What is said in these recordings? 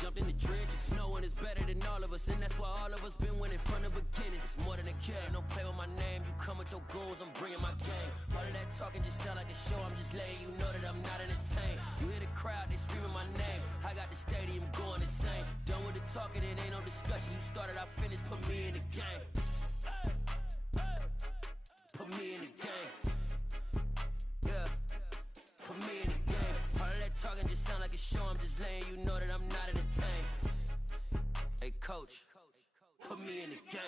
jumped in the trenches. No one is better than all of us, and that's why all of us been winning from the beginning. It's more than a kid, don't play with my name. You come with your goons, I'm bringing my game. All of that talking just sound like a show, I'm just letting you know that I'm not entertained. You hear the crowd, they screaming my name. I got the stadium going insane. Done with the talking, it ain't no discussion. You started, I finished, put me in the game. Put me in the game. Yeah, put me in the game. All of that talking just sound like a show, I'm just letting you know that I'm not entertained. Hey coach, put me in the game.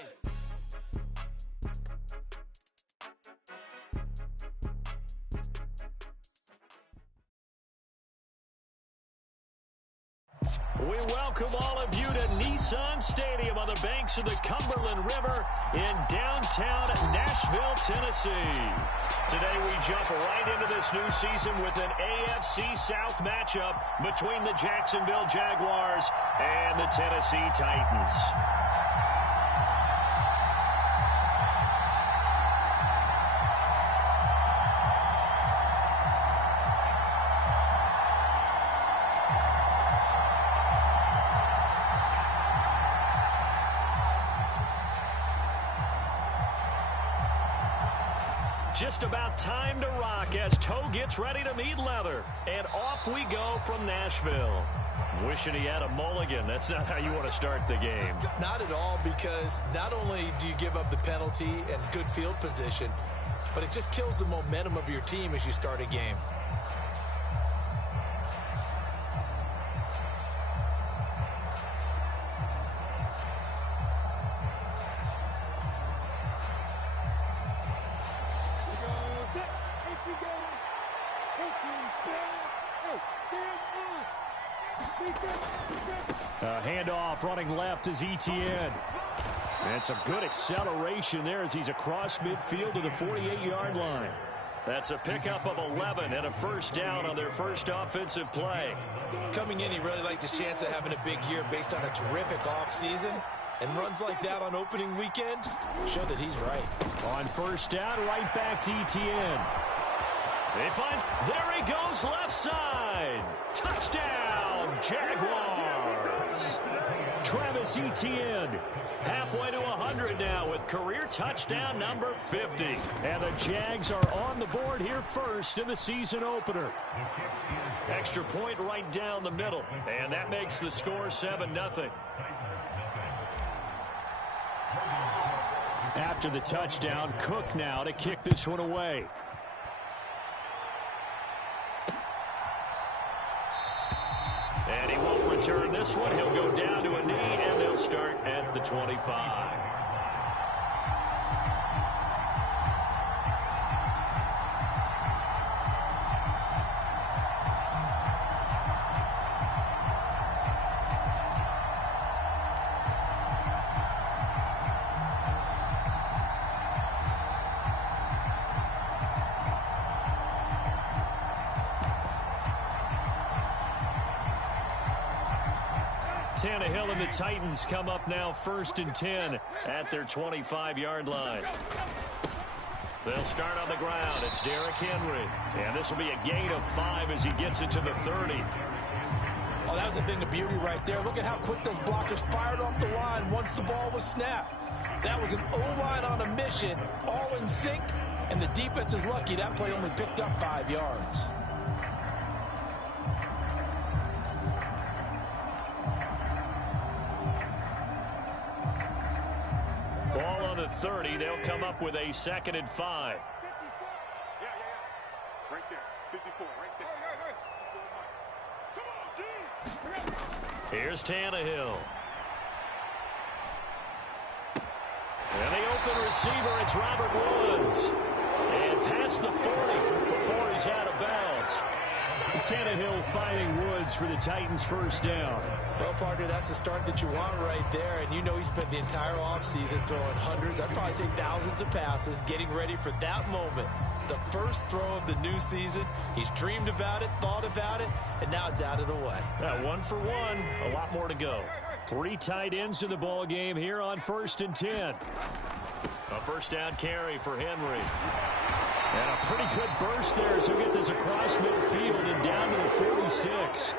We welcome all of you to Nissan Stadium on the banks of the Cumberland River in downtown Nashville, Tennessee. Today we jump right into this new season with an AFC South matchup between the Jacksonville Jaguars and the Tennessee Titans. Just about time to rock as toe gets ready to meet leather. And off we go from Nashville. Wishing he had a mulligan. That's not how you want to start the game. Not at all, because not only do you give up the penalty and good field position, but it just kills the momentum of your team as you start a game. Handoff running left is Etienne. And some good acceleration there as he's across midfield to the 48-yard line. That's a pickup of 11 and a first down on their first offensive play. Coming in, he really liked his chance of having a big year based on a terrific offseason. And runs like that on opening weekend show that he's right. On first down, right back to Etienne. He finds, there he goes, left side. Touchdown, Jaguars. Travis Etienne, halfway to 100 now with career touchdown number 50. And the Jags are on the board here first in the season opener. Extra point right down the middle, and that makes the score 7-0. After the touchdown, Cook now to kick this one away. And he won't return this one. He'll go down to a knee, and they'll start at the 25. Tannehill and the Titans come up now 1st and 10 at their 25-yard line. They'll start on the ground. It's Derrick Henry. And this will be a gain of 5 as he gets it to the 30. Oh, that was a thing of beauty right there. Look at how quick those blockers fired off the line once the ball was snapped. That was an O-line on a mission, all in sync, and the defense is lucky that play only picked up 5 yards. Ball on the 30. They'll come up with a 2nd and 5. Right there. 54, right there. Come on, D. Here's Tannehill. And the open receiver, it's Robert Woods. And past the 40 before he's out of bounds. Tannehill finding Woods for the Titans' first down. Well, partner, that's the start that you want right there. And you know he spent the entire offseason throwing hundreds, I'd probably say thousands of passes, getting ready for that moment. The first throw of the new season. He's dreamed about it, thought about it, and now it's out of the way. 1 for 1, a lot more to go. 3 tight ends in the ball game here on 1st and 10. A first down carry for Henry. And a pretty good burst there as he'll get this across midfield and down to the 46.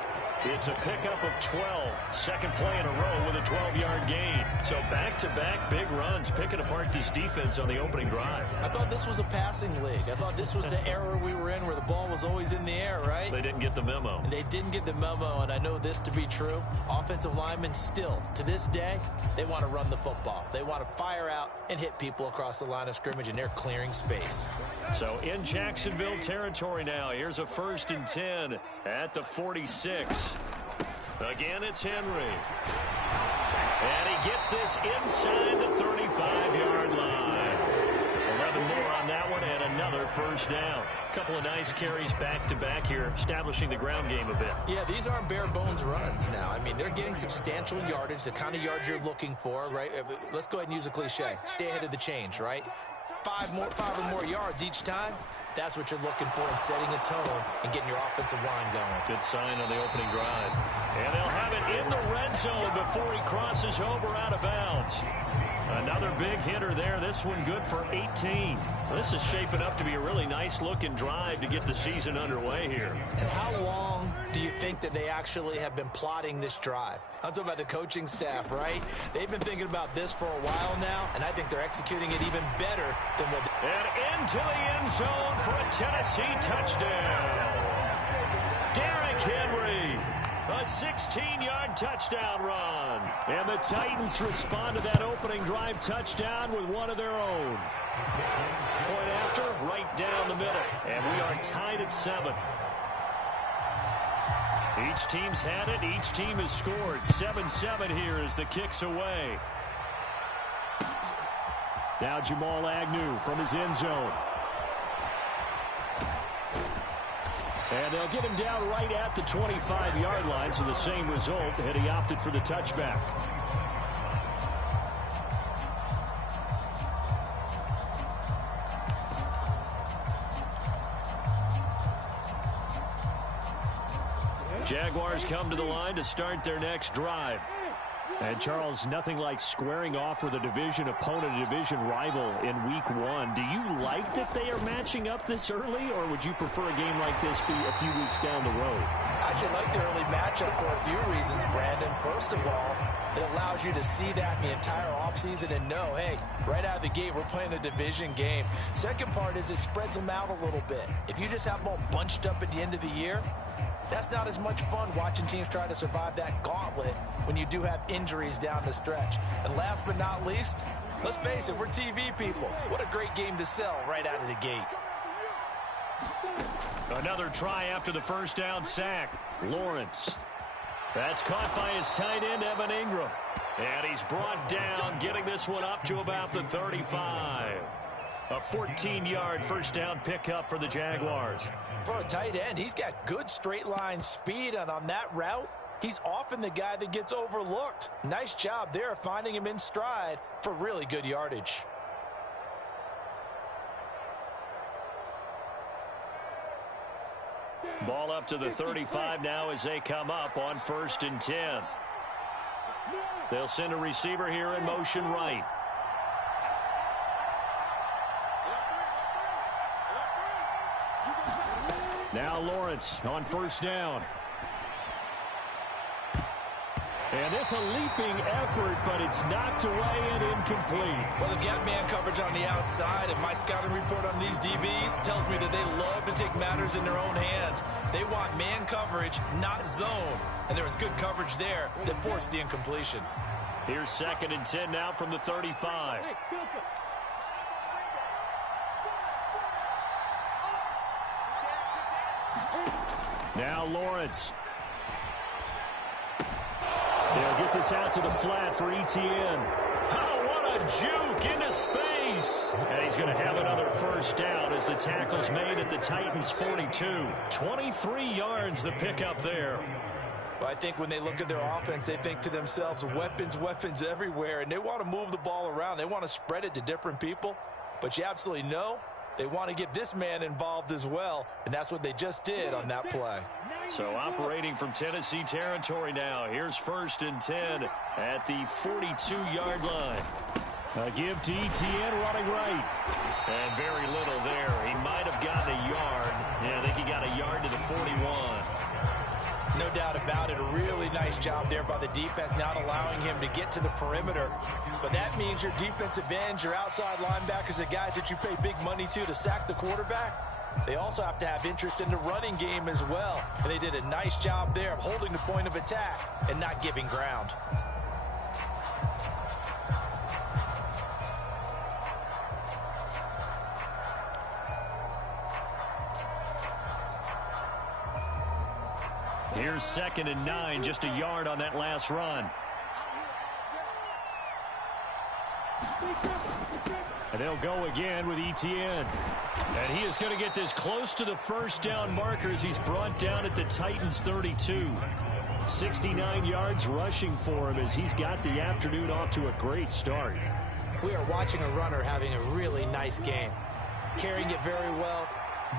It's a pickup of 12. Second play in a row with a 12-yard gain. So back-to-back big runs, picking apart this defense on the opening drive. I thought this was a passing league. I thought this was the era we were in where the ball was always in the air, right? They didn't get the memo. And they didn't get the memo, and I know this to be true. Offensive linemen still, to this day, they want to run the football. They want to fire out and hit people across the line of scrimmage, and they're clearing space. So in Jacksonville territory now. Here's a 1st and 10 at the 46. Again, it's Henry. And he gets this inside the 35-yard line. 11 more on that one and another first down. A couple of nice carries back-to-back here, establishing the ground game a bit. Yeah, these aren't bare-bones runs now. I mean, they're getting substantial yardage, the kind of yards you're looking for, right? Let's go ahead and use a cliche. Stay ahead of the change, right? Five or more yards each time. That's what you're looking for in setting a tone and getting your offensive line going. Good sign on the opening drive. And they'll have it in the red zone before he crosses over out of bounds. Another big hitter there. This one good for 18. This is shaping up to be a really nice-looking drive to get the season underway here. And how long do you think that they actually have been plotting this drive? I'm talking about the coaching staff, right? They've been thinking about this for a while now, and I think they're executing it even better than what they... And into the end zone for a Tennessee touchdown. Derrick Henry. A 16-yard touchdown run. And the Titans respond to that opening drive touchdown with one of their own. Point after, right down the middle. And we are tied at 7. Each team's had it. Each team has scored. 7-7 here as the kick's away. Now Jamal Agnew from his end zone. And they'll get him down right at the 25-yard line, so the same result, and he opted for the touchback. Jaguars come to the line to start their next drive. And, Charles, nothing like squaring off with a division opponent, a division rival in Week 1. Do you like that they are matching up this early, or would you prefer a game like this be a few weeks down the road? I should like the early matchup for a few reasons, Brandon. First of all, it allows you to see that in the entire offseason and know, hey, right out of the gate, we're playing a division game. Second part is it spreads them out a little bit. If you just have them all bunched up at the end of the year, that's not as much fun watching teams try to survive that gauntlet when you do have injuries down the stretch. And last but not least, let's face it, we're TV people. What a great game to sell right out of the gate. Another try after the first down sack. Lawrence. That's caught by his tight end, Evan Ingram. And he's brought down, getting this one up to about the 35. A 14-yard first down pickup for the Jaguars. For a tight end, he's got good straight line speed, and on that route, he's often the guy that gets overlooked. Nice job there finding him in stride for really good yardage. Ball up to the 35 now as they come up on 1st and 10. They'll send a receiver here in motion right. Now Lawrence on first down. And this a leaping effort, but it's knocked away and incomplete. Well, they've got man coverage on the outside, and my scouting report on these DBs tells me that they love to take matters in their own hands. They want man coverage, not zone. And there was good coverage there that forced the incompletion. Here's 2nd and 10 now from the 35. Now Lawrence. They'll get this out to the flat for Etienne. Oh, what a juke into space. And he's going to have another first down as the tackle's made at the Titans' 42. 23 yards the pickup there. Well, I think when they look at their offense, they think to themselves, weapons, weapons everywhere, and they want to move the ball around. They want to spread it to different people, but you absolutely know they want to get this man involved as well, and that's what they just did on that play. So operating from Tennessee territory now. Here's 1st and 10 at the 42-yard line. A give to Etienne running right. And very little there. He might have gotten a yard. Yeah, I think he got a yard to the 41. No doubt about it. A really nice job there by the defense, not allowing him to get to the perimeter. But that means your defensive ends, your outside linebackers, the guys that you pay big money to sack the quarterback, they also have to have interest in the running game as well. And they did a nice job there of holding the point of attack and not giving ground. Here's 2nd and 9, just a yard on that last run. And they'll go again with Etienne. And he is going to get this close to the first down markers. He's brought down at the Titans' 32. 69 yards rushing for him as he's got the afternoon off to a great start. We are watching a runner having a really nice game. Carrying it very well.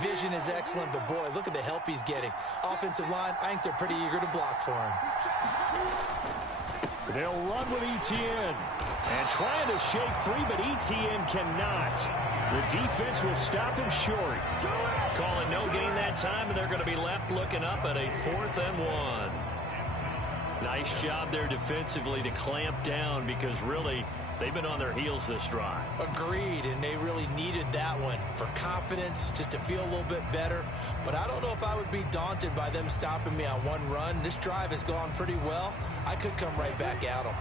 Vision is excellent, but boy, look at the help he's getting. Offensive line, I think they're pretty eager to block for him. They'll run with Etienne. And trying to shake free, but Etienne cannot. The defense will stop him short. Call it no gain that time, and they're going to be left looking up at a 4th and 1. Nice job there defensively to clamp down because really they've been on their heels this drive. Agreed, and they really needed that one for confidence, just to feel a little bit better. But I don't know if I would be daunted by them stopping me on one run. This drive has gone pretty well. I could come right back at them.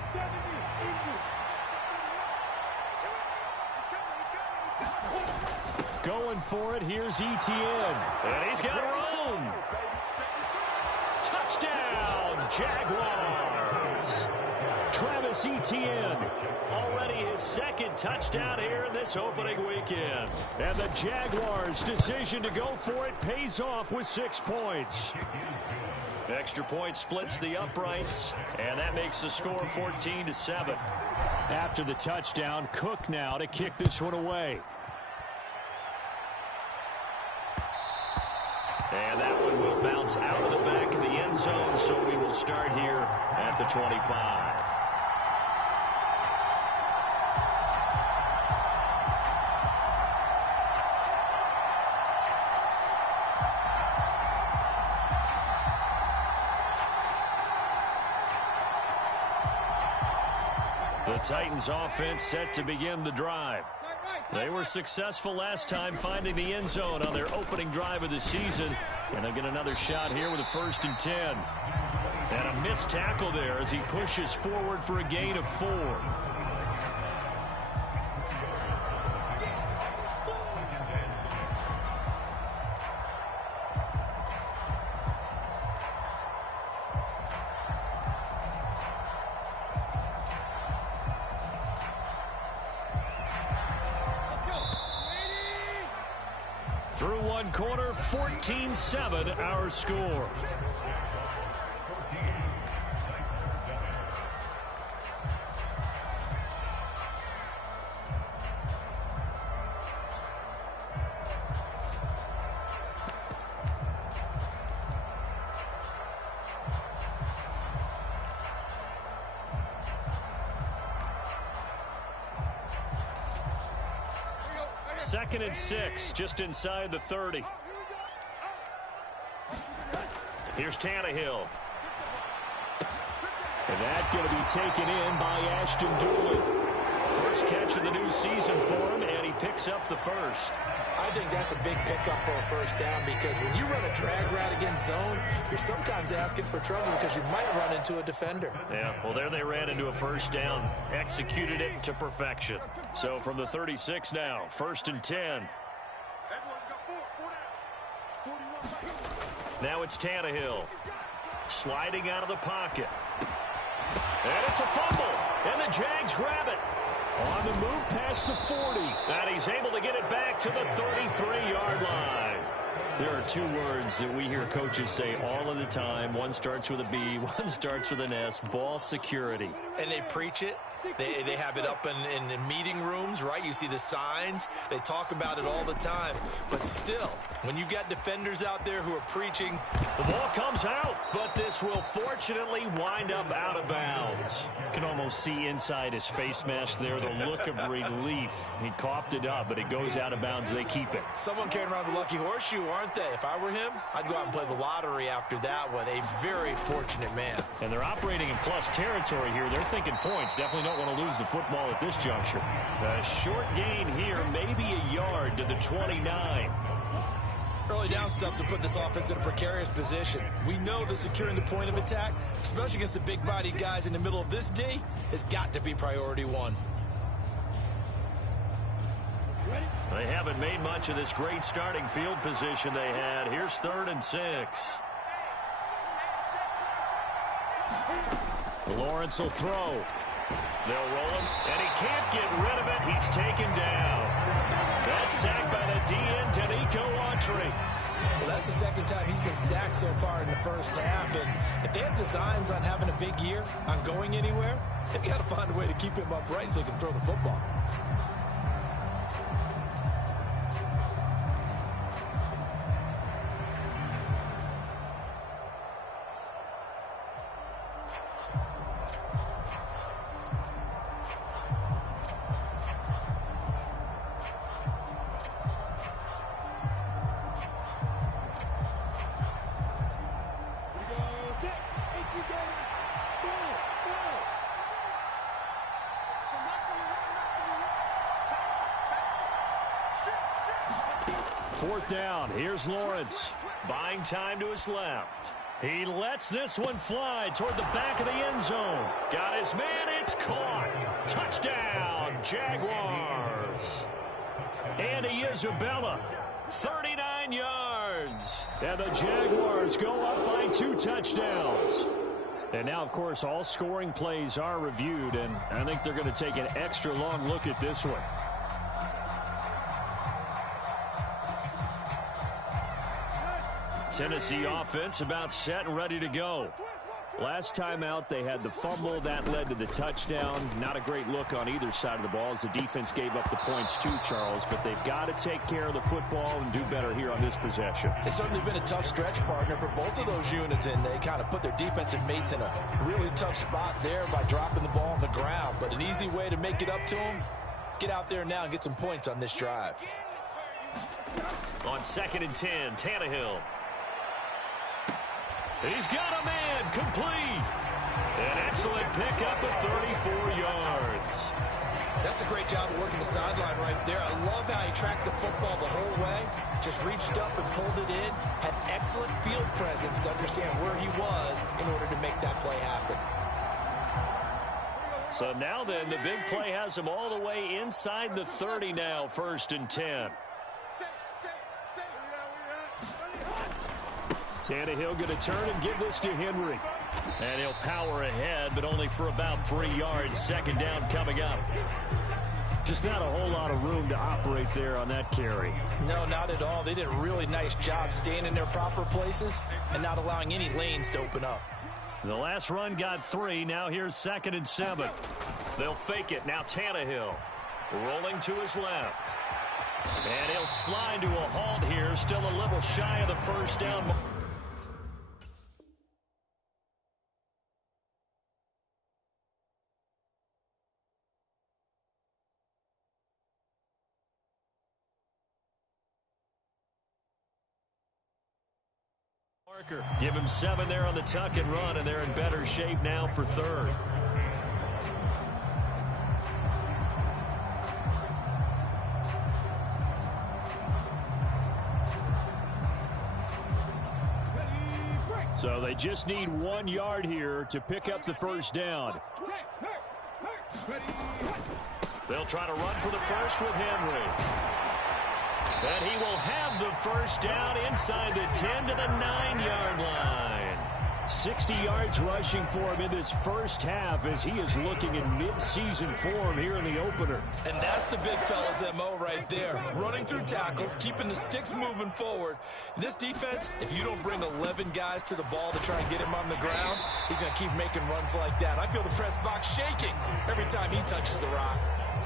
Going for it, here's Etienne. And he's got room. Touchdown, Jaguars. Travis Etienne, already his 2nd touchdown here in this opening weekend. And the Jaguars' decision to go for it pays off with 6 points. Extra point splits the uprights, and that makes the score 14-7. After the touchdown, Cook now to kick this one away. And that one will bounce out of the back of the end zone, so we will start here at the 25. The Titans offense set to begin the drive. They were successful last time finding the end zone on their opening drive of the season. And they'll get another shot here with a 1st and 10. And a missed tackle there as he pushes forward for a gain of 4. Through one quarter, 14-7 our score. Second and 6, just inside the 30. Here's Tannehill. And that's going to be taken in by Ashton Doolin. First catch of the new season for him, and he picks up the 1st. I think that's a big pickup for a 1st down because when you run a drag route against zone, you're sometimes asking for trouble because you might run into a defender. Yeah, well, there they ran into a 1st down, executed it to perfection. So from the 36 now, 1st and 10. Now it's Tannehill. Sliding out of the pocket. And it's a fumble. And the Jags grab it. On the move past the 40. And he's able to get it back to the 33-yard line. There are 2 words that we hear coaches say all of the time. One starts with a B, one starts with an S. Ball security. And they preach it, They have it up in meeting rooms, right? You see the signs. They talk about it all the time. But still, when you've got defenders out there who are preaching. The ball comes out, but this will fortunately wind up out of bounds. You can almost see inside his face mask there the look of relief. He coughed it up, but it goes out of bounds. They keep it. Someone carrying around the lucky horseshoe, aren't they? If I were him, I'd go out and play the lottery after that one. A very fortunate man. And they're operating in plus territory here. They're thinking points. Definitely don't want to lose the football at this juncture. A short gain here, maybe a yard to the 29. Early down stuff to put this offense in a precarious position. We know that securing the point of attack, especially against the big-bodied guys in the middle of this D, has got to be priority one. They haven't made much of this great starting field position they had. Here's 3rd and 6. Lawrence will throw. They'll roll him, and he can't get rid of it. He's taken down. That's sacked by the DN, Danico Autry. Well, that's the second time he's been sacked so far in the first half. And if they have designs on having a big year, on going anywhere, they've got to find a way to keep him upright so he can throw the football. Fourth down. Here's Lawrence. Buying time to his left. He lets this one fly toward the back of the end zone. Got his man. It's caught. Touchdown, Jaguars. Andy Isabella, 39 yards. And the Jaguars go up by 2 touchdowns. And now, of course, all scoring plays are reviewed, and I think they're going to take an extra long look at this one. Tennessee offense about set and ready to go. Last time out, they had the fumble. That led to the touchdown. Not a great look on either side of the ball as the defense gave up the points too, Charles. But they've got to take care of the football and do better here on this possession. It's certainly been a tough stretch, partner, for both of those units, and they kind of put their defensive mates in a really tough spot there by dropping the ball on the ground. But an easy way to make it up to them, get out there now and get some points on this drive. On 2nd and 10, Tannehill. He's got a man, complete. An excellent pickup of 34 yards. That's a great job of working the sideline right there. I love how he tracked the football the whole way. Just reached up and pulled it in. Had excellent field presence to understand where he was in order to make that play happen. So now then, the big play has him all the way inside the 30 now, 1st and 10. Tannehill going to turn and give this to Henry. And he'll power ahead, but only for about 3 yards. 2nd down coming up. Just not a whole lot of room to operate there on that carry. No, not at all. They did a really nice job staying in their proper places and not allowing any lanes to open up. The last run got 3. Now here's 2nd and 7. They'll fake it. Now Tannehill rolling to his left. And he'll slide to a halt here. Still a little shy of the 1st down. Give him 7 there on the tuck and run, and they're in better shape now for 3rd. So they just need 1 yard here to pick up the 1st down. They'll try to run for the first with Henry. And he will have the 1st down inside the 10 to the 9-yard line. 60 yards rushing for him in this first half as he is looking in mid-season form here in the opener. And that's the big fella's MO right there. Running through tackles, keeping the sticks moving forward. This defense, if you don't bring 11 guys to the ball to try and get him on the ground, he's going to keep making runs like that. I feel the press box shaking every time he touches the rock.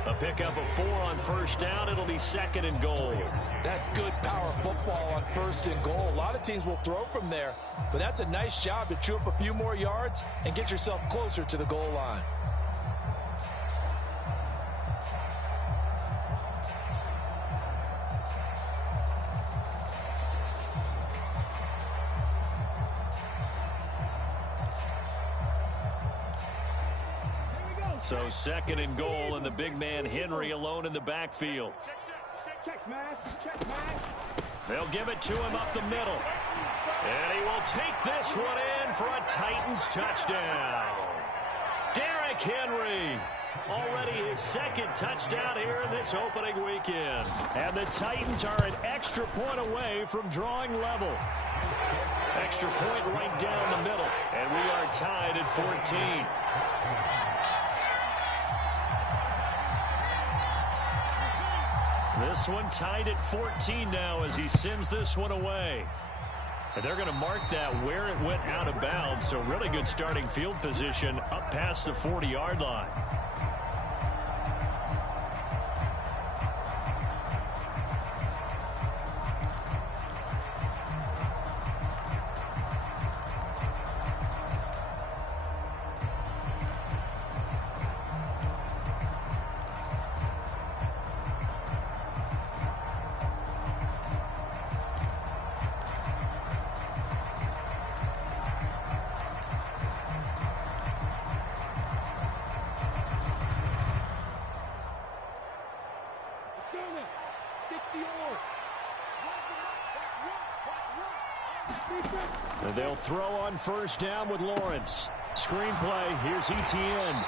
A pickup of 4 on first down. It'll be 2nd and goal. That's good power football on 1st and goal. A lot of teams will throw from there, but that's a nice job to chew up a few more yards and get yourself closer to the goal line. So 2nd and goal, and the big man Henry alone in the backfield. They'll give it to him up the middle. And he will take this one in for a Titans touchdown. Derrick Henry, already his 2nd touchdown here in this opening weekend. And the Titans are an extra point away from drawing level. Extra point right down the middle, and we are tied at 14. This one tied at 14 now as he sends this one away. And they're going to mark that where it went out of bounds. So really good starting field position up past the 40-yard line. And they'll throw on first down with Lawrence. Screenplay, here's Etienne.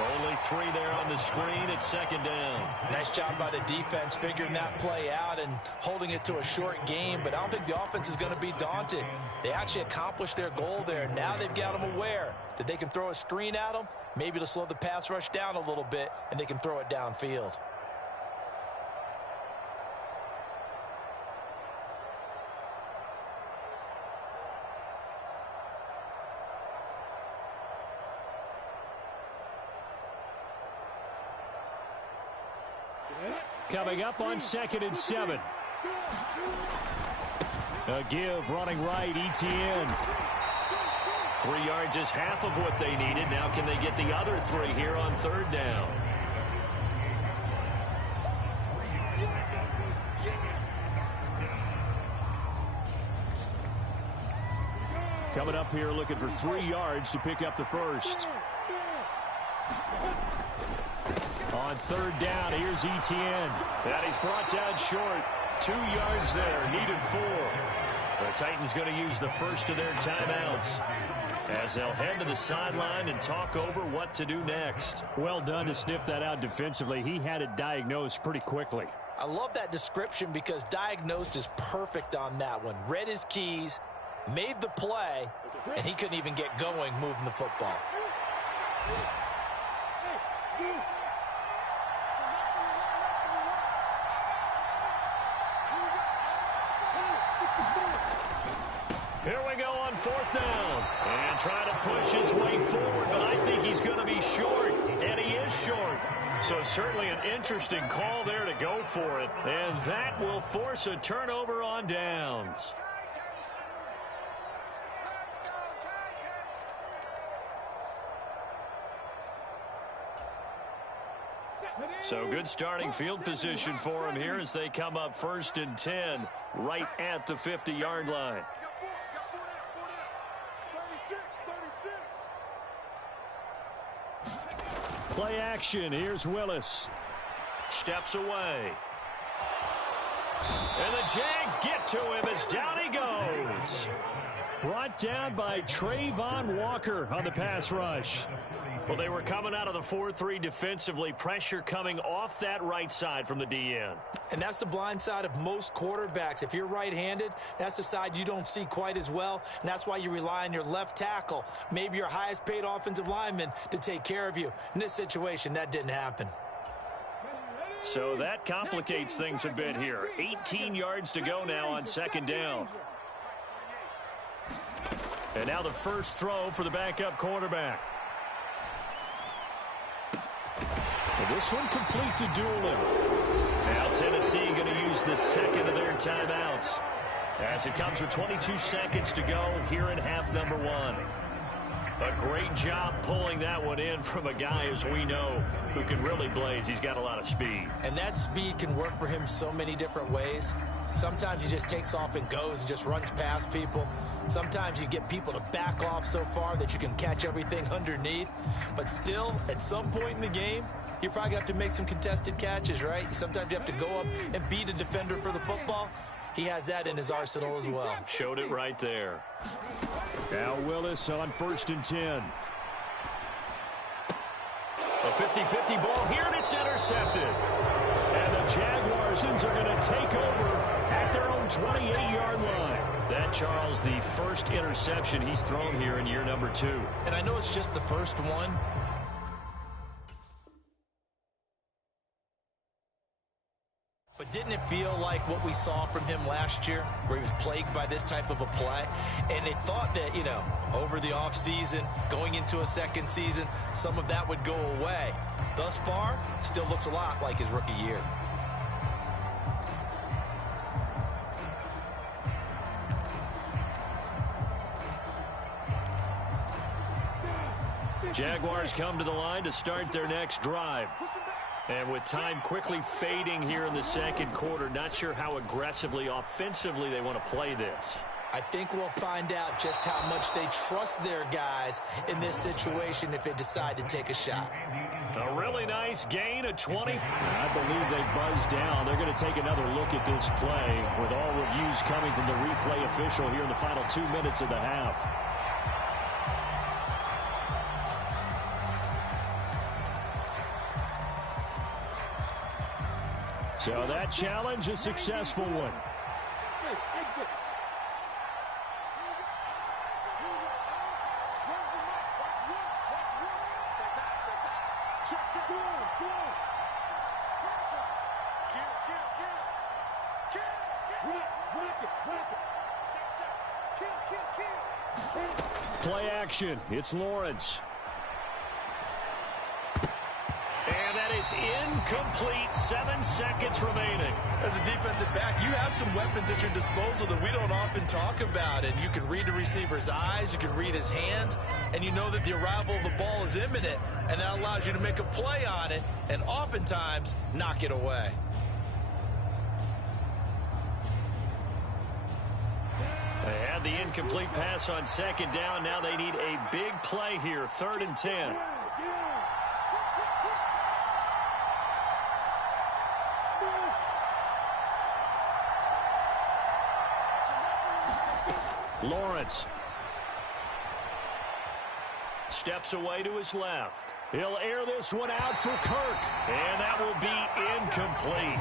Only 3 there on the screen at 2nd down. Nice job by the defense figuring that play out and holding it to a short game, but I don't think the offense is going to be daunted. They actually accomplished their goal there. Now they've got them aware that they can throw a screen at them, maybe to slow the pass rush down a little bit, and they can throw it downfield. Coming up on 2nd and 7. A give running right, Etienne. 3 yards is half of what they needed. Now can they get the other 3 here on 3rd down? Coming up here looking for 3 yards to pick up the first. On 3rd down, here's Etienne. And he's brought down short. 2 yards there, needed 4. The Titans going to use the first of their timeouts as they'll head to the sideline and talk over what to do next. Well done to sniff that out defensively. He had it diagnosed pretty quickly. I love that description because diagnosed is perfect on that one. Read his keys, made the play, and he couldn't even get going moving the football. Here we go on 4th down. And trying to push his way forward, but I think he's going to be short. And he is short. So certainly an interesting call there to go for it. And that will force a turnover on downs. So good starting field position for him here as they come up 1st and 10 right at the 50-yard line. Play action. Here's Willis. Steps away. And the Jags get to him as down he goes. Brought brought down by Trayvon Walker on the pass rush. Well, they were coming out of the 4-3 defensively. Pressure coming off that right side from the DN. And that's the blind side of most quarterbacks. If you're right-handed, that's the side you don't see quite as well. And that's why you rely on your left tackle, maybe your highest-paid offensive lineman, to take care of you. In this situation, that didn't happen. So that complicates things a bit here. 18 yards to go now on second down. And now the first throw for the backup quarterback. And this one complete to Doolin. Now Tennessee going to use the second of their timeouts, as it comes with 22 seconds to go here in half number one. A great job pulling that one in from a guy, as we know, who can really blaze. He's got a lot of speed. And that speed can work for him so many different ways. Sometimes he just takes off and goes and just runs past people. Sometimes you get people to back off so far that you can catch everything underneath. But still, at some point in the game, you're probably going to have to make some contested catches, right? Sometimes you have to go up and beat a defender for the football. He has that in his arsenal as well. Showed it right there. Now Willis on 1st and 10. A 50-50 ball here, and it's intercepted. And the Jaguars are going to take over at their own 28-yard line. That, Charles, the first interception he's thrown here in year number 2. And I know it's just the first one. But didn't it feel like what we saw from him last year, where he was plagued by this type of a play? And they thought that, you know, over the offseason, going into a second season, some of that would go away. Thus far, still looks a lot like his rookie year. Jaguars come to the line to start their next drive. And with time quickly fading here in the second quarter, not sure how aggressively, offensively they want to play this. I think we'll find out just how much they trust their guys in this situation if they decide to take a shot. A really nice gain of 20. I believe they buzzed down. They're going to take another look at this play, with all reviews coming from the replay official here in the final 2 minutes of the half. So that challenge, a successful one. Play action. It's Lawrence. And that is incomplete. 7 seconds remaining. As a defensive back, you have some weapons at your disposal that we don't often talk about. And you can read the receiver's eyes, you can read his hands, and you know that the arrival of the ball is imminent. And that allows you to make a play on it and oftentimes knock it away. They had the incomplete pass on second down. Now they need a big play here. 3rd and 10. Lawrence steps away to his left. He'll air this one out for Kirk, and that will be incomplete.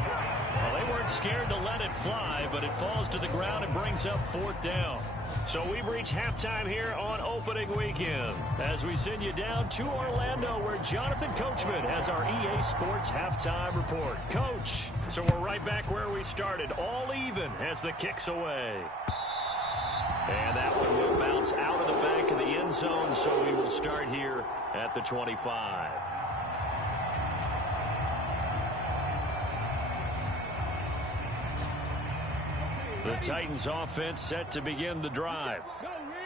Well, they weren't scared to let it fly, but it falls to the ground and brings up 4th down. So we've reached halftime here on opening weekend, as we send you down to Orlando, where Jonathan Coachman has our EA Sports halftime report. Coach, so we're right back where we started, all even as the kick's away. And that one will bounce out of the back of the end zone, so we will start here at the 25. The Titans offense set to begin the drive.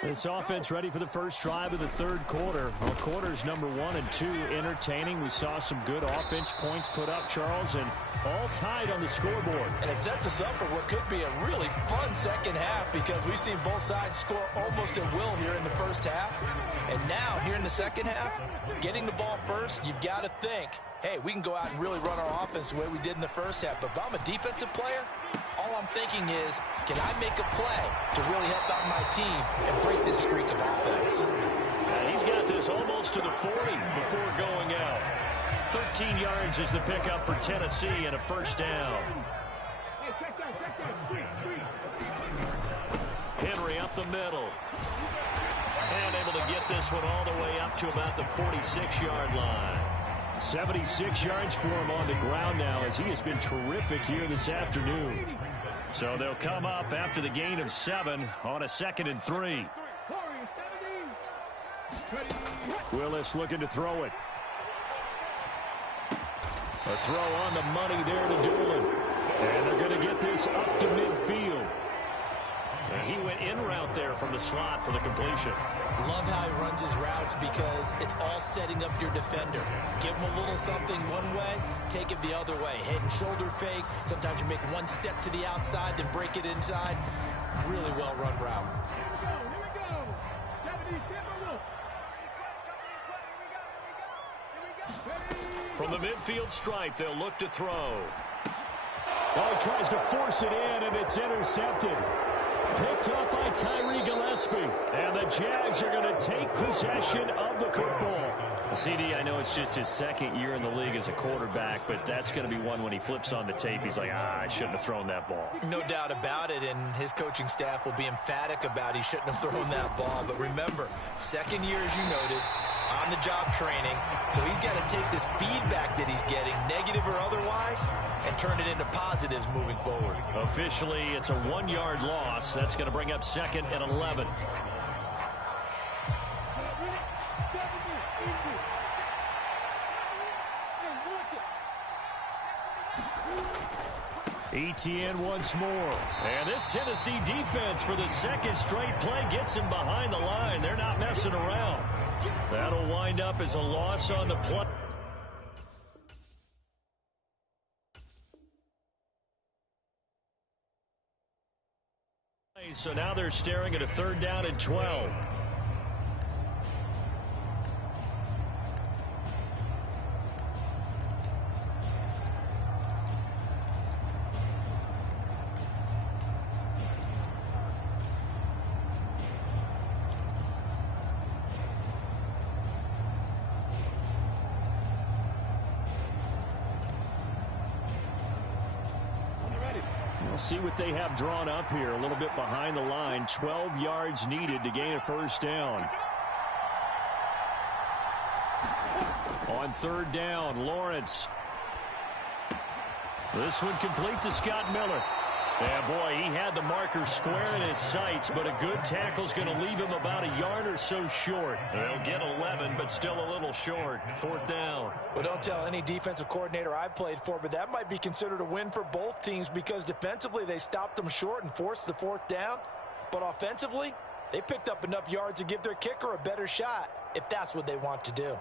This offense ready for the first drive of the third quarter. Well, quarters number 1 and 2 entertaining. We saw some good offense points put up, Charles, and all tied on the scoreboard. And it sets us up for what could be a really fun second half, because we've seen both sides score almost at will here in the first half. And now, here in the second half, getting the ball first, you've got to think, hey, we can go out and really run our offense the way we did in the first half. But if I'm a defensive player, All I'm thinking is, can I make a play to really help out my team and break this streak of offense? He's got this almost to the 40 before going out. 13 yards is the pickup for Tennessee and a first down. Henry up the middle. And able to get this one all the way up to about the 46-yard line. 76 yards for him on the ground now as he has been terrific here this afternoon. So they'll come up after the gain of 7 on a 2nd and 3. Willis looking to throw it. A throw on the money there to Doolin. And they're going to get this up to midfield. And he went in route there from the slot for the completion. Love how he runs his routes because it's all setting up your defender. Give him a little something one way, take it the other way. Head and shoulder fake. Sometimes you make one step to the outside, then break it inside. Really well run route. From the midfield stripe, they'll look to throw. Oh, he tries to force it in, and it's intercepted. Picked up by Tyree Gillespie. And the Jags are going to take possession of the football. CD, I know it's just his 2nd year in the league as a quarterback, but that's going to be one when he flips on the tape. He's like, I shouldn't have thrown that ball. No doubt about it, and his coaching staff will be emphatic about he shouldn't have thrown that ball. But remember, 2nd year, as you noted, on-the-job training, so he's got to take this feedback that he's getting, negative or otherwise, and turn it into positives moving forward. Officially, it's a 1-yard loss. That's going to bring up 2nd and 11. Etienne once more. And this Tennessee defense for the 2nd straight play gets him behind the line. They're not messing around. That'll wind up as a loss on the play. So now they're staring at a 3rd down and 12. We'll see what they have drawn up here. A little bit behind the line. 12 yards needed to gain a first down. On 3rd down, Lawrence. This one complete to Scott Miller. Yeah, boy, he had the marker square in his sights, but a good tackle is going to leave him about a yard or so short. They'll get 11, but still a little short. 4th down. Well, don't tell any defensive coordinator I played for, but that might be considered a win for both teams because defensively they stopped them short and forced the 4th down. But offensively, they picked up enough yards to give their kicker a better shot if that's what they want to do.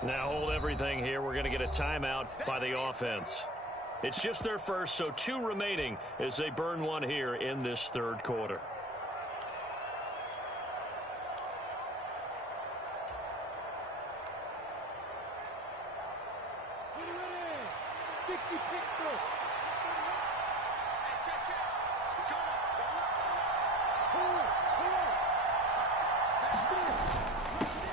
Now hold everything here. We're going to get a timeout by the offense. It's just their first, so 2 remaining as they burn one here in this 3rd quarter.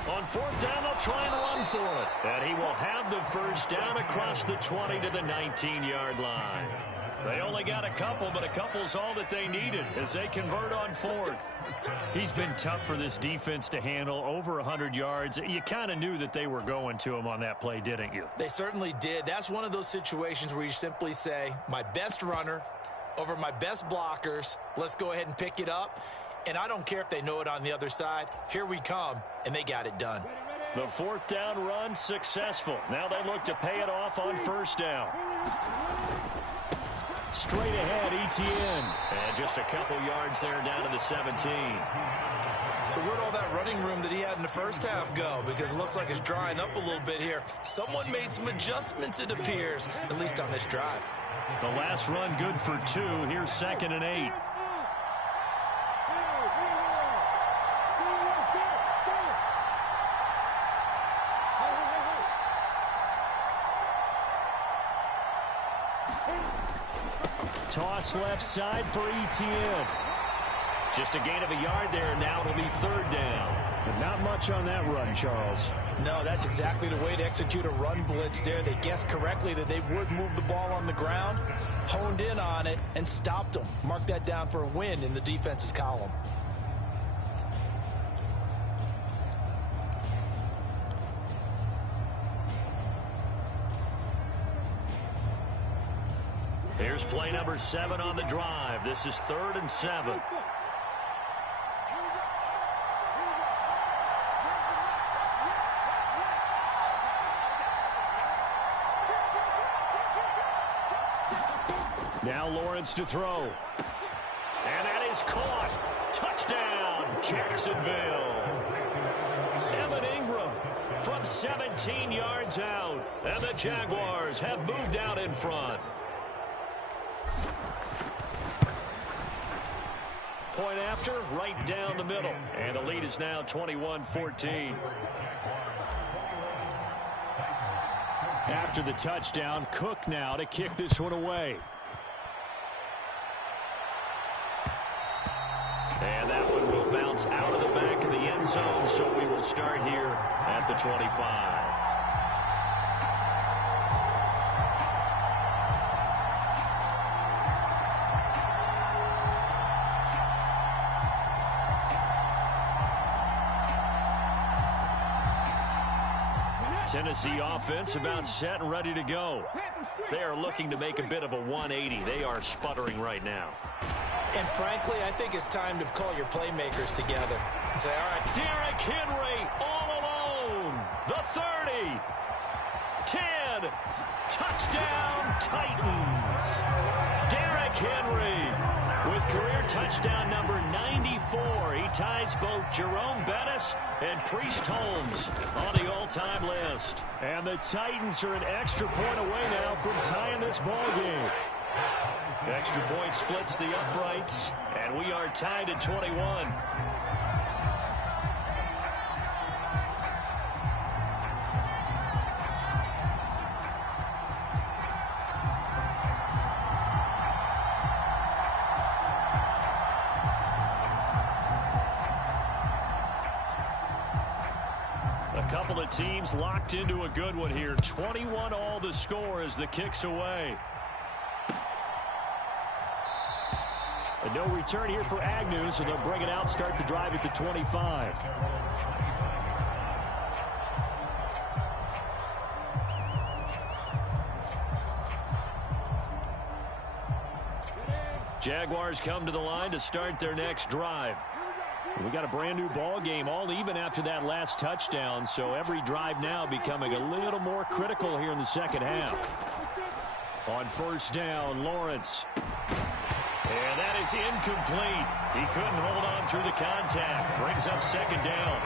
On 4th down, they'll try and run for it. And he will have the first down across the 20 to the 19-yard line. They only got a couple, but a couple's all that they needed as they convert on 4th. He's been tough for this defense to handle, over 100 yards. You kind of knew that they were going to him on that play, didn't you? They certainly did. That's one of those situations where you simply say, my best runner over my best blockers, let's go ahead and pick it up. And I don't care if they know it on the other side. Here we come, and they got it done. The 4th down run successful. Now they look to pay it off on 1st down. Straight ahead, Etienne. And just a couple yards there down to the 17. So where'd all that running room that he had in the first half go? Because it looks like it's drying up a little bit here. Someone made some adjustments, it appears, at least on this drive. The last run good for 2. Here's 2nd and 8. Toss left side for Etienne. Just a gain of a yard there. Now it'll be 3rd down. But not much on that run, Charles. No, that's exactly the way to execute a run blitz there. They guessed correctly that they would move the ball on the ground, honed in on it, and stopped them. Mark that down for a win in the defense's column. Here's play number 7 on the drive. This is 3rd and 7. Now Lawrence to throw. And that is caught. Touchdown, Jacksonville. Evan Ingram from 17 yards out. And the Jaguars have moved out in front. Point after, right down the middle. And the lead is now 21-14. After the touchdown, Cook now to kick this one away. And that one will bounce out of the back of the end zone, so we will start here at the 25. Tennessee offense about set and ready to go. They are looking to make a bit of a 180. They are sputtering right now. And frankly, I think it's time to call your playmakers together and say, all right. Derrick Henry all alone. The 30. 10. Touchdown, Titans. Derrick Henry with career touchdown number 94. He ties both Jerome Bettis and Priest Holmes on the all-time list. And the Titans are an extra point away now from tying this ball game. Extra point splits the uprights, and we are tied at 21. A couple of teams locked into a good one here. 21 all the score as the kick's away. And no return here for Agnew, so they'll bring it out, start the drive at the 25. Jaguars come to the line to start their next drive. We got a brand new ball game, all even after that last touchdown, so every drive now becoming a little more critical here in the second half. On first down, Lawrence. And that is incomplete. He couldn't hold on through the contact. Brings up second down.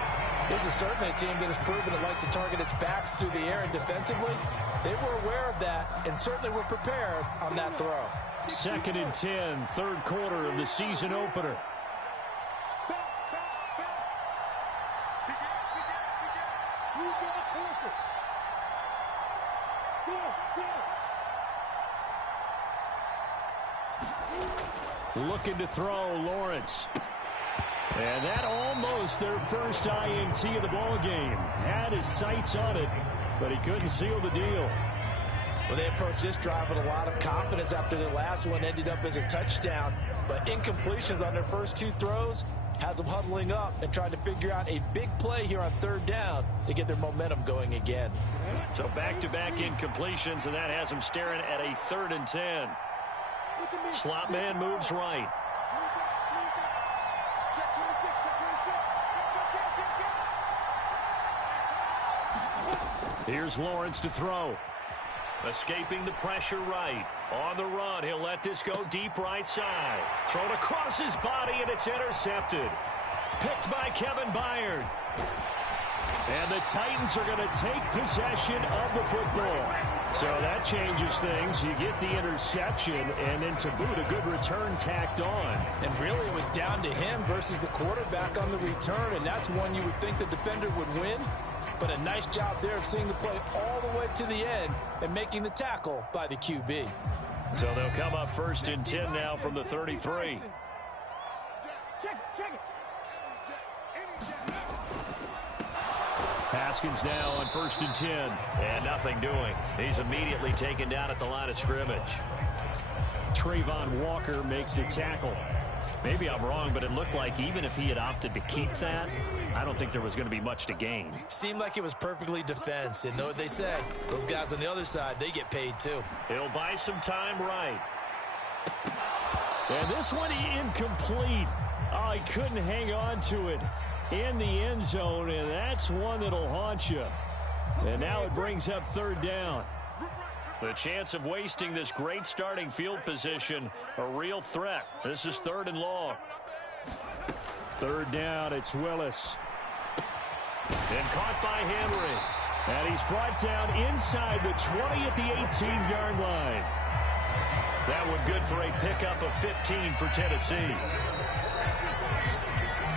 This is certainly a team that has proven it likes to target its backs through the air and defensively. They were aware of that and certainly were prepared on that throw. 2nd and 10, third quarter of the season opener. Looking to throw, Lawrence. And that almost their first INT of the ball game. Had his sights on it, but he couldn't seal the deal. Well, they approached this drive with a lot of confidence after their last one ended up as a touchdown. But incompletions on their first 2 throws has them huddling up and trying to figure out a big play here on 3rd down to get their momentum going again. So back-to-back incompletions, and that has them staring at a 3rd and 10. Slot man moves right. Here's Lawrence to throw. Escaping the pressure right. On the run, he'll let this go deep right side. Thrown across his body, and it's intercepted. Picked by Kevin Byard. And the Titans are going to take possession of the football. So that changes things. You get the interception, and then to boot, a good return tacked on. And really, it was down to him versus the quarterback on the return, and that's one you would think the defender would win. But a nice job there of seeing the play all the way to the end and making the tackle by the QB. So they'll come up 1st and 10 now from the 33. Haskins now on 1st and 10. And nothing doing. He's immediately taken down at the line of scrimmage. Trayvon Walker makes the tackle. Maybe I'm wrong, but it looked like even if he had opted to keep that, I don't think there was going to be much to gain. Seemed like it was perfectly defense. And know what they say? Those guys on the other side, they get paid too. He'll buy some time right. And this one incomplete. Oh, he couldn't hang on to it in the end zone, and that's one that'll haunt you. And now it brings up 3rd down. The chance of wasting this great starting field position, a real threat. This is 3rd and long. 3rd down, it's Willis. And caught by Henry. And he's brought down inside the 20 at the 18-yard line. That one good for a pickup of 15 for Tennessee.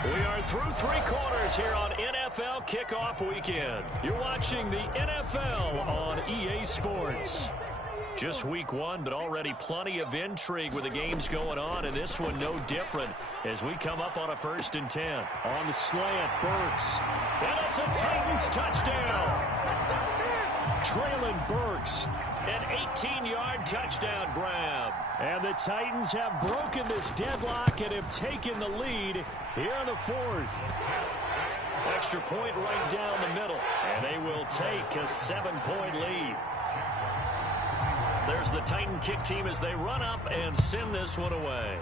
We are through 3 quarters here on NFL Kickoff Weekend. You're watching the NFL on EA Sports. Just week 1, but already plenty of intrigue with the games going on, and this one no different as we come up on a 1st and 10. On the slant, Burks. And it's a Titans touchdown. Traylon Burks, an 18-yard touchdown grab. And the Titans have broken this deadlock and have taken the lead here in the 4th. Extra point right down the middle, and they will take a 7-point lead. There's the Titan kick team as they run up and send this one away.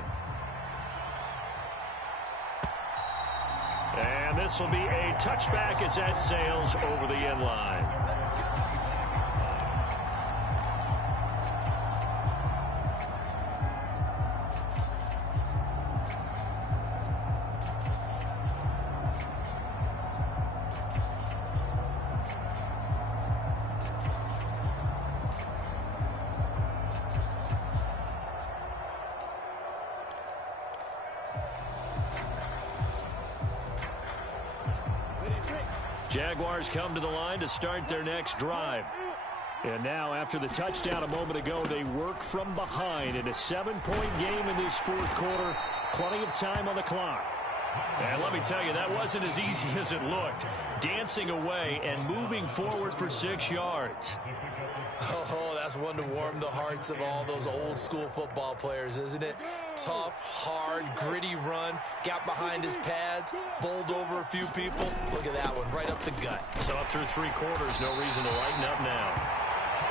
And this will be a touchback as that sails over the end line. Jaguars come to the line to start their next drive. And now, after the touchdown a moment ago, they work from behind in a 7-point game in this 4th quarter. Plenty of time on the clock. And let me tell you, that wasn't as easy as it looked. Dancing away and moving forward for 6 yards. Oh, that's one to warm the hearts of all those old school football players, isn't it? Tough, hard, gritty run, got behind his pads, bowled over a few people. Look at that one, right up the gut. So up through 3 quarters, no reason to lighten up now.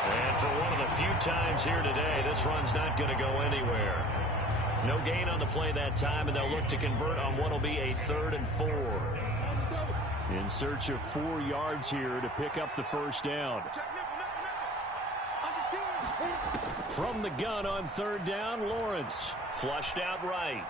And for one of the few times here today, this run's not going to go anywhere. No gain on the play that time, and they'll look to convert on what will be a 3rd and 4. In search of 4 yards here to pick up the 1st down. From the gun on 3rd down, Lawrence. Flushed out right.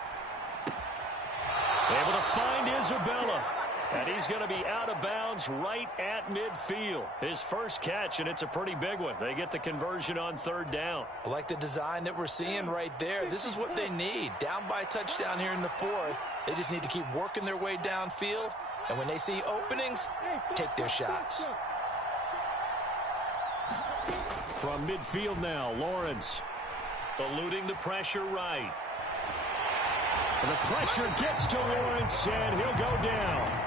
Able to find Isabella. And he's going to be out of bounds right at midfield. His first catch, and it's a pretty big one. They get the conversion on 3rd down. I like the design that we're seeing right there. This is what they need. Down by a touchdown here in the 4th. They just need to keep working their way downfield. And when they see openings, take their shots. From midfield now, Lawrence eluding the pressure right. And the pressure gets to Lawrence, and he'll go down.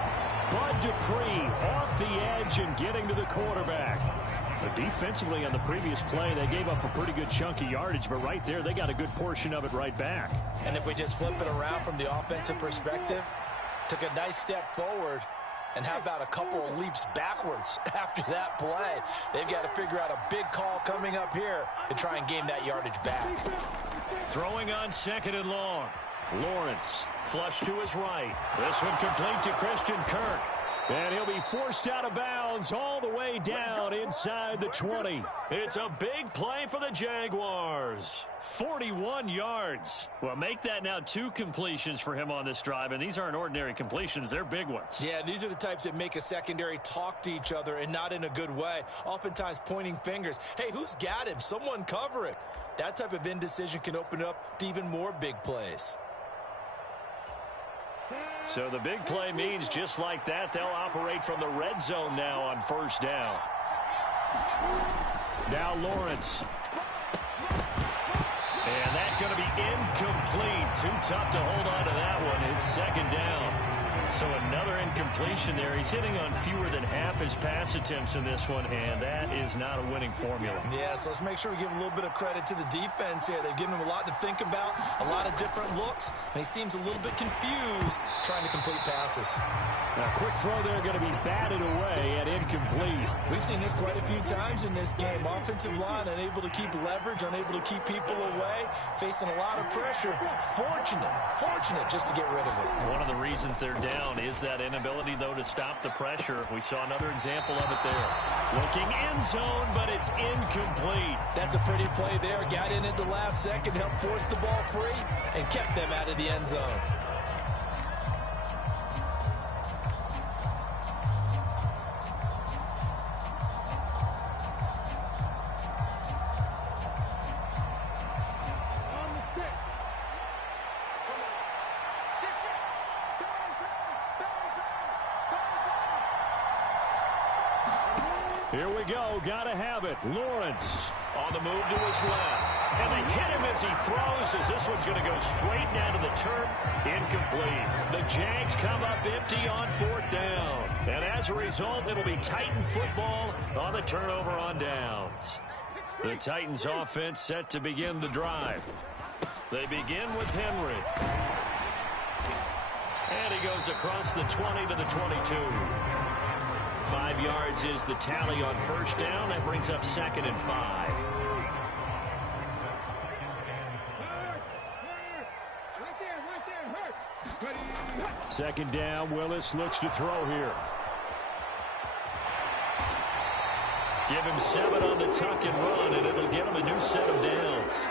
Bud Dupree off the edge and getting to the quarterback. But defensively on the previous play, they gave up a pretty good chunk of yardage, but right there, they got a good portion of it right back. And if we just flip it around from the offensive perspective, took a nice step forward, and how about a couple of leaps backwards after that play? They've got to figure out a big call coming up here to try and gain that yardage back. Throwing on 2nd and long. Lawrence flush to his right. This one complete to Christian Kirk. And he'll be forced out of bounds all the way down inside the 20. It's a big play for the Jaguars. 41 yards. Well, make that now 2 completions for him on this drive, and these aren't ordinary completions. They're big ones. Yeah, these are the types that make a secondary talk to each other and not in a good way. Oftentimes pointing fingers. Hey, who's got him? Someone cover it. That type of indecision can open up to even more big plays. So the big play means just like that, they'll operate from the red zone now on first down. Now Lawrence. And that's going to be incomplete. Too tough to hold on to that one. It's second down. So another incompletion there. He's hitting on fewer than half his pass attempts in this one, and that is not a winning formula. Yeah, so let's make sure we give a little bit of credit to the defense here. They've given him a lot to think about, a lot of different looks, and he seems a little bit confused trying to complete passes. Now, quick throw there going to be batted away and incomplete. We've seen this quite a few times in this game. Offensive line unable to keep leverage, unable to keep people away, facing a lot of pressure. Fortunate just to get rid of it. One of the reasons they're down is that inability, though, to stop the pressure. We saw another example of it there. Looking end zone, but it's incomplete. That's a pretty play there. Got in at the last second, helped force the ball free, and kept them out of the end zone. Here we go. Got to have it. Lawrence on the move to his left. And they hit him as he throws, as this one's going to go straight down to the turf. Incomplete. The Jags come up empty on fourth down. And as a result, it'll be Titan football on the turnover on downs. The Titans offense set to begin the drive. They begin with Henry. And he goes across the 20 to the 22. 5 yards is the tally on first down. That brings up 2nd and 5. Second down. Willis looks to throw here. Give him 7 on the tuck and run, and it'll get him a new set of downs.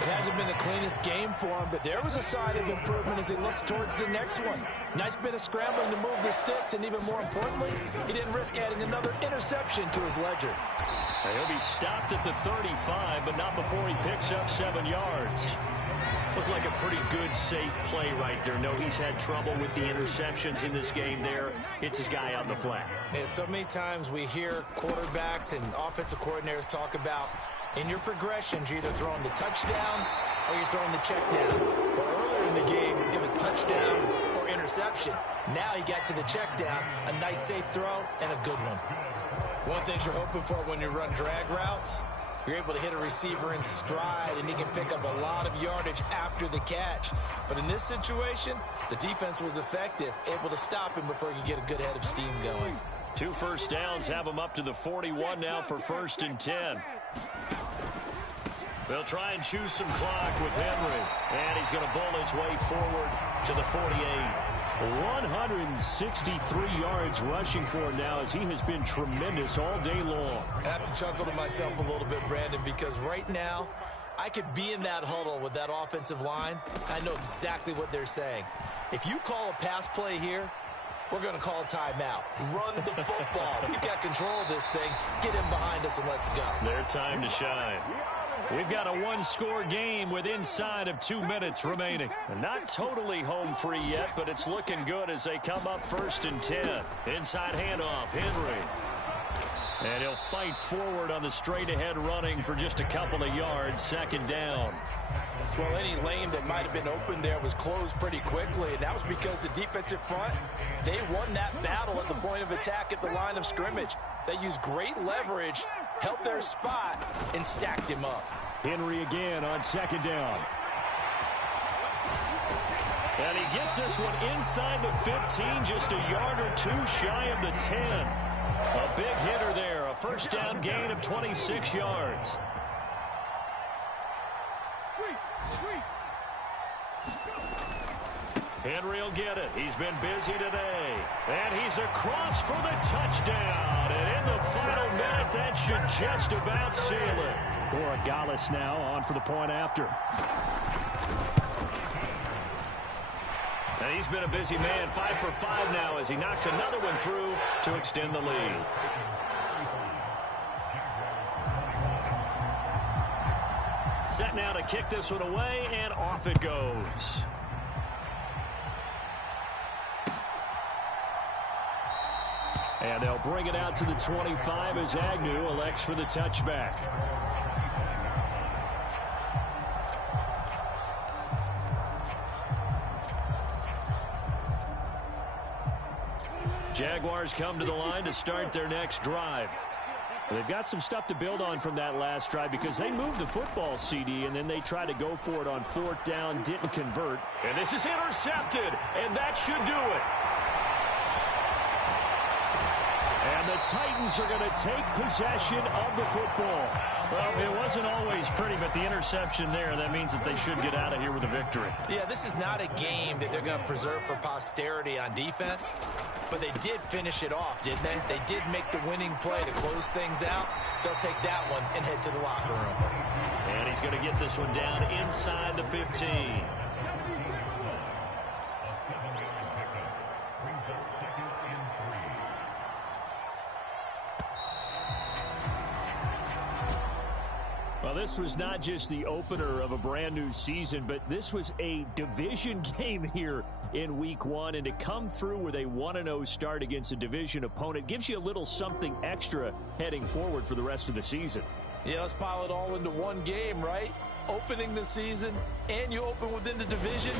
It hasn't been the cleanest game for him, but there was a sign of improvement as he looks towards the next one. Nice bit of scrambling to move the sticks, and even more importantly, he didn't risk adding another interception to his ledger. He'll be stopped at the 35, but not before he picks up 7 yards. Looked like a pretty good, safe play right there. No, he's had trouble with the interceptions in this game there. Hits his guy out in the flat. Yeah, so many times we hear quarterbacks and offensive coordinators talk about in your progressions, you're either throwing the touchdown or you're throwing the check down. But earlier in the game, it was touchdown or interception. Now he got to the check down, a nice safe throw, and a good one. One of the things you're hoping for when you run drag routes, you're able to hit a receiver in stride, and he can pick up a lot of yardage after the catch. But in this situation, the defense was effective, able to stop him before he could get a good head of steam going. 2 first downs have him up to the 41 now for 1st and 10. They'll try and choose some clock with Henry. And he's going to bowl his way forward to the 48. 163 yards rushing for him now, as he has been tremendous all day long. I have to chuckle to myself a little bit, Brandon, because right now I could be in that huddle with that offensive line. I know exactly what they're saying. If you call a pass play here, we're going to call a timeout. Run the football. We've got control of this thing. Get him behind us and let's go. Their time to shine. We've got a 1-score game with inside of 2 minutes remaining. And not totally home free yet, but it's looking good as they come up 1st and 10. Inside handoff, Henry. And he'll fight forward on the straight-ahead running for just a couple of yards. 2nd down. Well, any lane that might have been open there was closed pretty quickly, and that was because the defensive front, they won that battle at the point of attack at the line of scrimmage. They used great leverage, held their spot, and stacked him up. Henry again on 2nd down. And he gets this one inside the 15, just a yard or 2 shy of the 10. A big hitter there, a 1st down gain of 26 yards. Henry will get it. He's been busy today. And he's across for the touchdown. And in the final minute, that should just about seal it. Gallus now on for the point after. And he's been a busy man, 5 for 5 now as he knocks another one through to extend the lead. Set now to kick this one away, and off it goes. And they'll bring it out to the 25 as Agnew elects for the touchback. Jaguars come to the line to start their next drive. They've got some stuff to build on from that last drive because they moved the football, CD, and then they tried to go for it on 4th down, didn't convert. And this is intercepted, and that should do it. And the Titans are going to take possession of the football. Well, it wasn't always pretty, but the interception there, that means that they should get out of here with a victory. Yeah, this is not a game that they're going to preserve for posterity on defense, but they did finish it off, didn't they? They did make the winning play to close things out. They'll take that one and head to the locker room. And he's going to get this one down inside the 15. Well, this was not just the opener of a brand new season, but this was a division game here in week 1. And to come through with a 1-0 start against a division opponent gives you a little something extra heading forward for the rest of the season. Yeah, let's pile it all into one game, right? Opening the season, and you open within the division.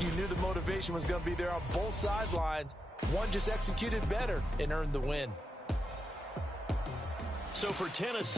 You knew the motivation was going to be there on both sidelines. One just executed better and earned the win. So for Tennessee,